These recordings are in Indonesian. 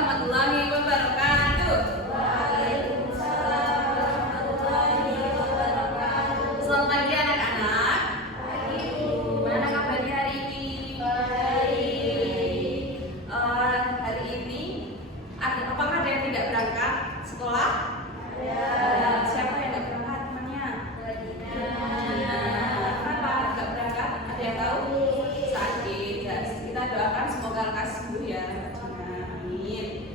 warahmatullahi wabarakatuh. Waalaikumsalam warahmatullahi wabarakatuh. Selamat pagi anak-anak. Pagi. Gimana kabarnya hari ini? Baik. Hari ini apakah ada yang tidak berangkat sekolah? Ada. Siapa yang tidak berangkat temannya? Regina. Kenapa nggak berangkat? Ada yang tahu? Sakit. Ya, kita doakan semoga lekas sembuh ya. Amin.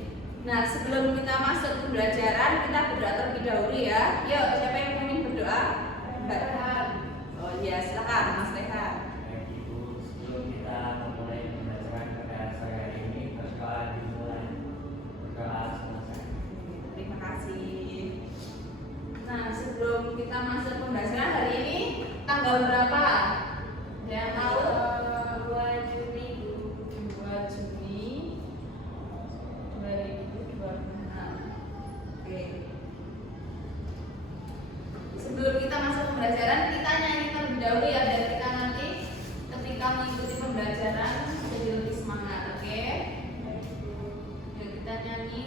Nah, sebelum kita masuk ke pembelajaran, kita berdoa terlebih dahulu ya. Yuk, siapa yang ingin berdoa? Mbak. Oh iya, silakan Mas Rehan. Baik Ibu, sebelum kita memulai pembelajaran pada sore hari ini, berdoa dimulai. Berdoa selesai. Terima kasih. Nah, sebelum kita masuk pembelajaran hari ini, tanggal berapa? Ada yang tahu? 2 Juni. 2 Juni 2026. Oke. Sebelum kita masuk pembelajaran, kita nyanyi terlebih dahulu ya, dan kita nanti ketika mengikuti pembelajaran jadi lebih semangat, oke? Yuk kita nyanyi.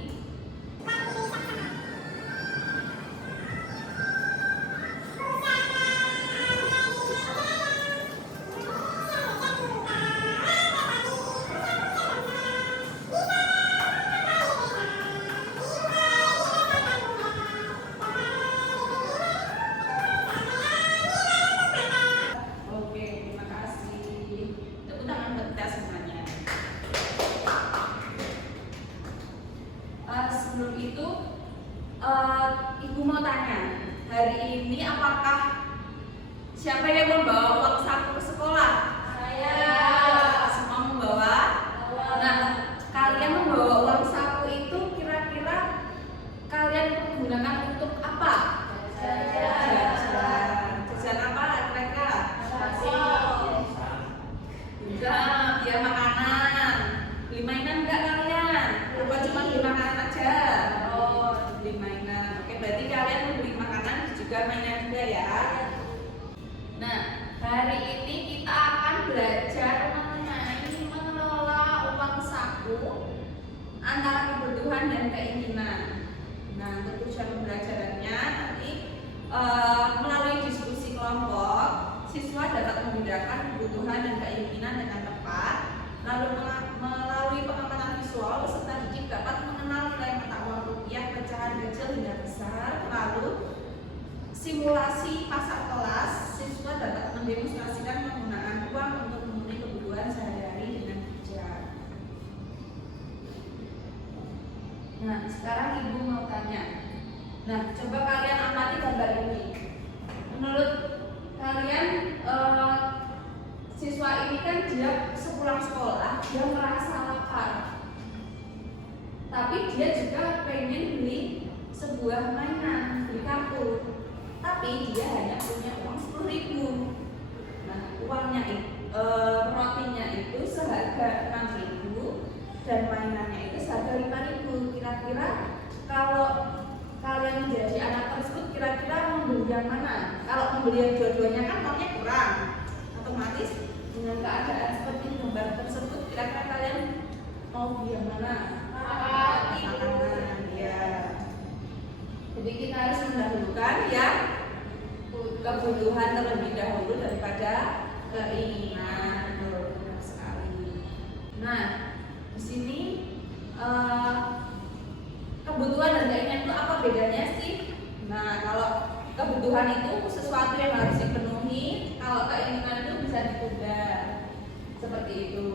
Oke, terima kasih. Tepuk tangan buat kita semuanya. Sebelum itu, Ibu mau tanya, hari ini apakah siapa yang membawa uang saku ke sekolah? Saya. Semua membawa. Nah, kalian membawa uang saku itu kira-kira kalian menggunakan untuk apa? Jajan apa kira-kira? Enggak, ya makanan. Beli mainan enggak kalian? Apa cuma beli makanan aja? Oh, beli mainan. Oke, berarti kalian membeli makanan juga mainan juga ya. Nah, hari ini kita akan belajar mengenai mengelola uang saku antara kebutuhan dan keinginan. Nah, untuk tujuan pembelajarannya nanti melalui diskusi kelompok, siswa dapat membedakan kebutuhan dan keinginan dengan tepat. Lalu melalui pengamatan visual, peserta didik dapat mengenal nilai mata uang rupiah pecahan kecil hingga besar. Lalu simulasi pasar kelas, siswa dapat mendemonstrasikan penggunaan uang untuk memenuhi kebutuhan sehari-hari dengan bijak. Nah, sekarang Ibu mau tanya. Nah, coba kalian amati gambar ini. Menurut kalian, siswa ini kan dia sepulang sekolah, dia merasa lapar. Tapi dia juga pengen beli sebuah mainan, beli kartu. Tapi dia hanya punya uang 10.000. Nah, uangnya rotinya itu seharga 6.000 dan mainannya itu seharga 5.000. Kira-kira kalau kalian menjadi anak tersebut, kira-kira membeli yang mana? Kalau membeli yang dua-duanya kan uangnya kurang. Otomatis dengan keadaan seperti gambar tersebut, kira-kira kalian mau beli yang mana? Makanan, ya. Jadi kita harus mendahulukan yang kebutuhan terlebih dahulu daripada keinginan. Benar sekali. Nah, di sini kebutuhan dan keinginan itu apa bedanya sih? Nah, kalau kebutuhan itu sesuatu yang harus dipenuhi, kalau keinginan itu bisa ditunda. Seperti itu.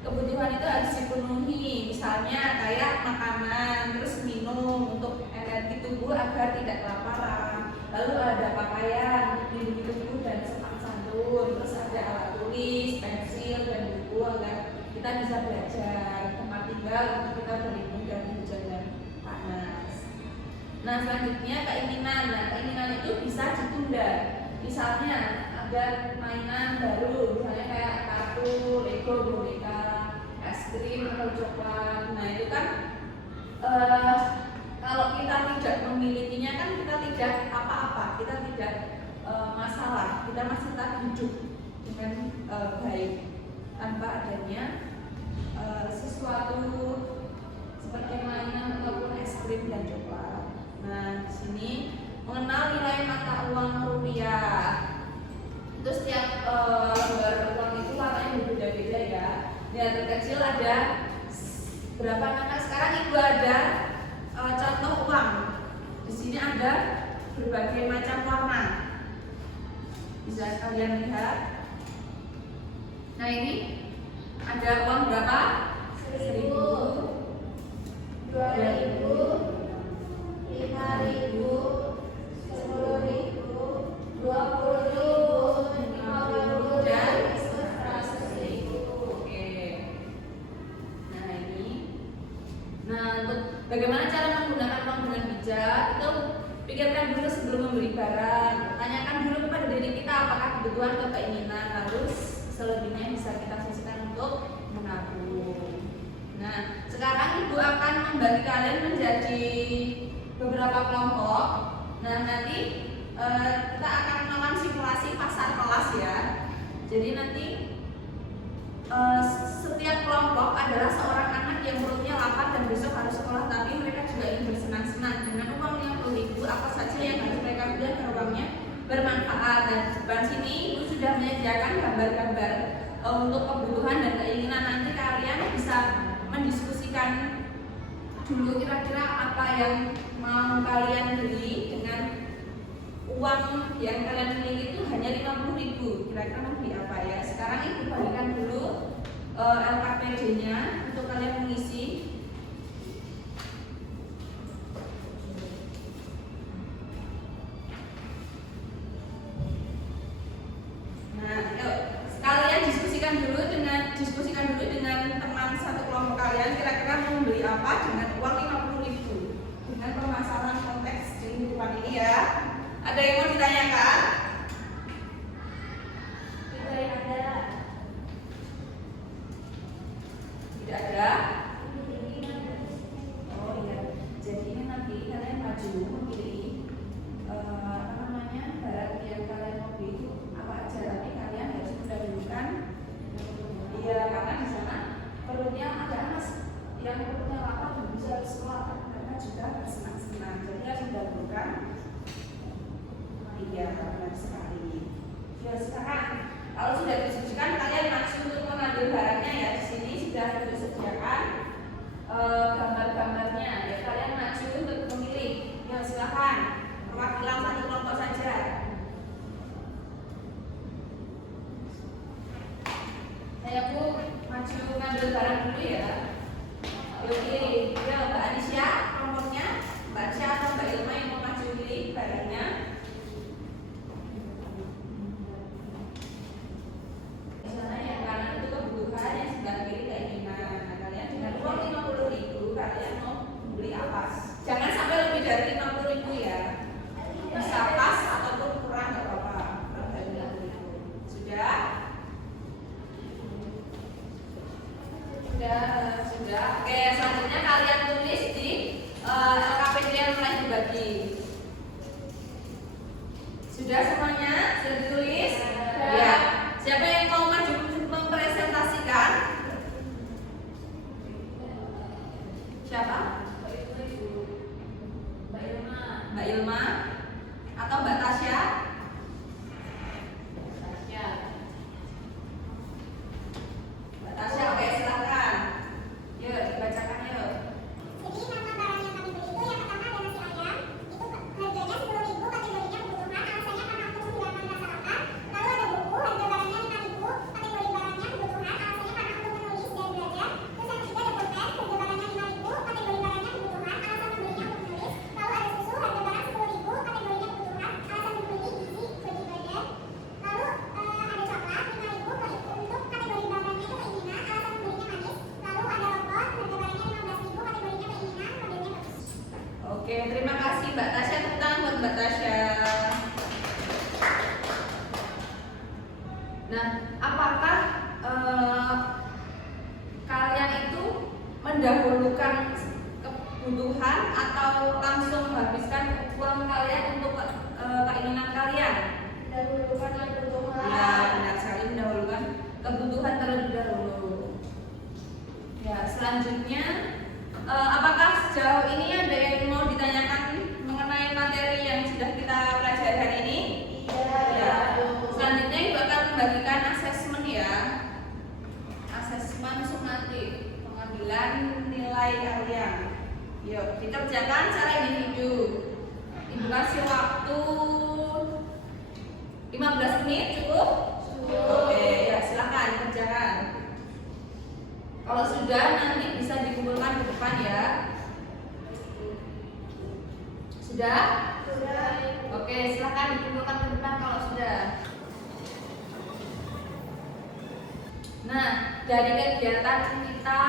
Kebutuhan itu harus dipenuhi, misalnya kayak makanan, terus minum untuk energi tubuh agar tidak kelaparan. Lalu ada pakaian untuk melindungi tubuh dan sopan santun, terus ada alat tulis, pensil dan buku agar kita bisa belajar, tempat tinggal untuk kita berlindung dari hujan dan panas. Nah, selanjutnya keinginan. Nah, keinginan itu bisa ditunda. Misalnya ada mainan baru, misalnya kayak kartu, Lego, boneka, es krim atau coklat. Nah, itu kan kalau kita tidak memilikinya kan kita tidak apa-apa, kita tidak masalah, kita masih tetap hidup dengan baik tanpa adanya yang coklat. Nah, di sini mengenal nilai mata uang rupiah. Itu setiap lembar uang itu warnanya berbeda-beda ya. Yang terkecil ada berapa nama? Sekarang ibu ada contoh uang. Di sini ada berbagai macam warna. Bisa kalian lihat. Nah, ini ada uang berapa? 1.000, 2.000, 5.000, 10.000, 20.000, 50.000, dan 100.000. Oke. Nah, ini. Nah, untuk bagaimana cara menggunakan uang dengan bijak itu pikirkan dulu sebelum membeli barang. Tanyakan dulu kepada diri kita apakah kebutuhan atau keinginan. Lalu selebihnya bisa kita sisihkan untuk menabung. Nah, sekarang ibu akan membagi kalian menjadi beberapa kelompok. Nah, nanti kita akan melakukan simulasi pasar kelas ya. Jadi nanti setiap kelompok adalah seorang anak yang perutnya lapar dan besok harus sekolah, tapi mereka juga ingin bersenang-senang dengan uang 50.000. Apa saja yang harus mereka beli agar uangnya bermanfaat. Dan di depan sini ibu sudah menyediakan gambar-gambar untuk kebutuhan dan keinginan. Nanti kalian bisa mendiskusikan dulu kira-kira apa yang mau kalian beli dengan uang yang kalian miliki itu hanya 50.000. Kira-kira mau beli apa ya? Sekarang ibu bagikan dulu LKPD-nya untuk kalian mengisi. Nah, yuk kalian diskusikan dulu dengan teman satu kelompok kalian, kira-kira mau membeli apa dengan uang 50.000 dengan pemasaran konteks kehidupan ini ya. Ada yang mau ditanyakan? Tidak ada. Oh iya. Jadi ini nanti kalian maju memilih barang yang kalian mau beli itu apa aja, tapi kalian harus mendahulukan. Iya, karena di sana perutnya ada anak yang perutnya lapar dan bisa sekolah, mereka juga bersenang-senang. Jadi harus mendahulukan. Iya, benar sekali. Ya, sekarang kalau sudah didiskusikan, kalian langsung untuk mengambil barangnya ya. Di sini sudah disediakan gambar-gambarnya. Ya, kalian maju untuk memilih. Ya, silakan. Perwakilan satu kelompok saja. Saya Bu maju ngambil barang dulu ya. Oke, ya Mbak Anisya kelompoknya, Mbak Anisya atau Mbak Ilma yang mau maju pilih barangnya. Di sana yang kanan itu kebutuhan, yang sebelah kiri keinginan. Nah, kalian dengan uang 50.000 kalian mau beli apa? Jangan sampai lebih dari 50.000 ya. Bisa pas ataupun kurang nggak apa-apa. Kurang dari 50.000. Sudah? Sudah. Oke, selanjutnya kalian tulis di LKPD yang mulai dibagi. Sudah semuanya? Sudah ditulis? Ya. Siapa yang mau maju mempresentasikan? Siapa? Mbak Ilma atau Mbak Tasya? Mbak Tasya, oke silakan. Yuk dibacakan yuk. Jadi nama barang yang kami beli itu yang pertama ada nasi ayam. Itu harganya 10.000, kategorinya kebutuhan, alasannya karena untuk menghilangkan rasa lapar. Lalu ada buku, harga barangnya 5.000, kategori barangnya kebutuhan, alasannya karena untuk menulis dan belajar. Terus yang ketiga ada pulpen, harga barangnya 5.000, kategori barangnya kebutuhan, alasan membelinya untuk menulis. Lalu ada susu, harga barang 10.000, kategorinya kebutuhan, alasan membeli gizi bagi badan. Lalu ada coklat 5.000, untuk kategori barangnya itu keinginan, alasan membelinya manis. Lalu ada rokok, harga barangnya 15.000, kategorinya keinginan, modelnya bagus. Oke, terima kasih Mbak Tasya. Tepuk tangan buat Mbak Tasya. Nah, apakah kalian itu mendahulukan kebutuhan atau langsung menghabiskan uang kalian untuk keinginan kalian? Mendahulukan kebutuhan. Ya, benar sekali, mendahulukan kebutuhan terlebih dahulu. Ya, selanjutnya Apakah sejauh ini ada yang mau ditanyakan mengenai materi yang sudah kita pelajari hari ini? Ya. Selanjutnya Ibu akan membagikan asesmen ya. Asesmen sumatif, pengambilan nilai kalian. Yuk, dikerjakan secara individu. Ibu kasih waktu 15 menit cukup? Oke, ya silakan kerjakan. Kalau sudah nanti bisa dikumpulkan ke depan ya. Sudah? Sudah. Oke, silakan dikumpulkan ke depan kalau sudah. Nah, dari kegiatan kita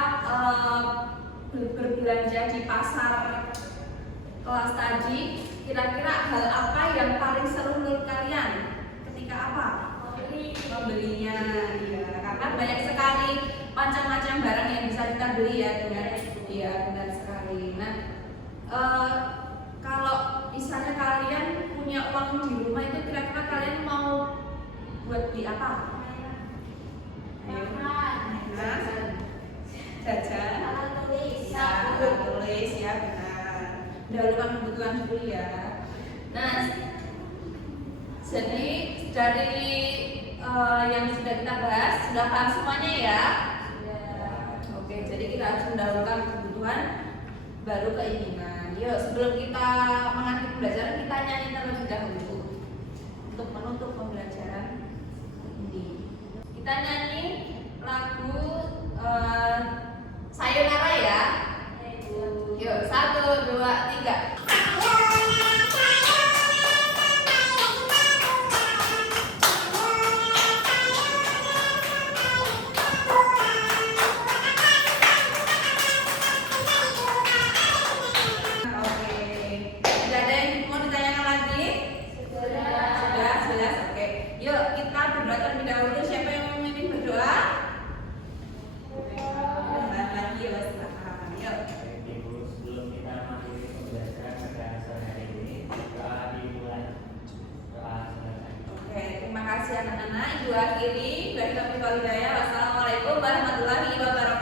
berbelanja di pasar kelas tadi, kira-kira hal apa yang paling seru menurut kalian? Ketika apa? Membelinya, ya. Karena banyak sekali macam-macam barang yang bisa kita beli ya dengan ya benar sekali. Nah, kalau misalnya kalian punya uang di rumah itu kira-kira kalian mau buat beli apa? Jajan, alat tulis ya benar. Dahulukan kebutuhan dulu ya. Nah, jadi dari yang sudah kita bahas sudah paham semuanya ya. Oke, jadi kita harus mendahulukan kebutuhan baru keinginan. Yuk, sebelum kita mengakhiri pembelajaran kita nyanyi terlebih dahulu untuk menutup pembelajaran ini. Kita nyanyi lagu Sayonara ya. Yuk, 1, 2, 3. Terima kasih anak-anak. Ibu akhiri. Wassalamualaikum warahmatullahi wabarakatuh.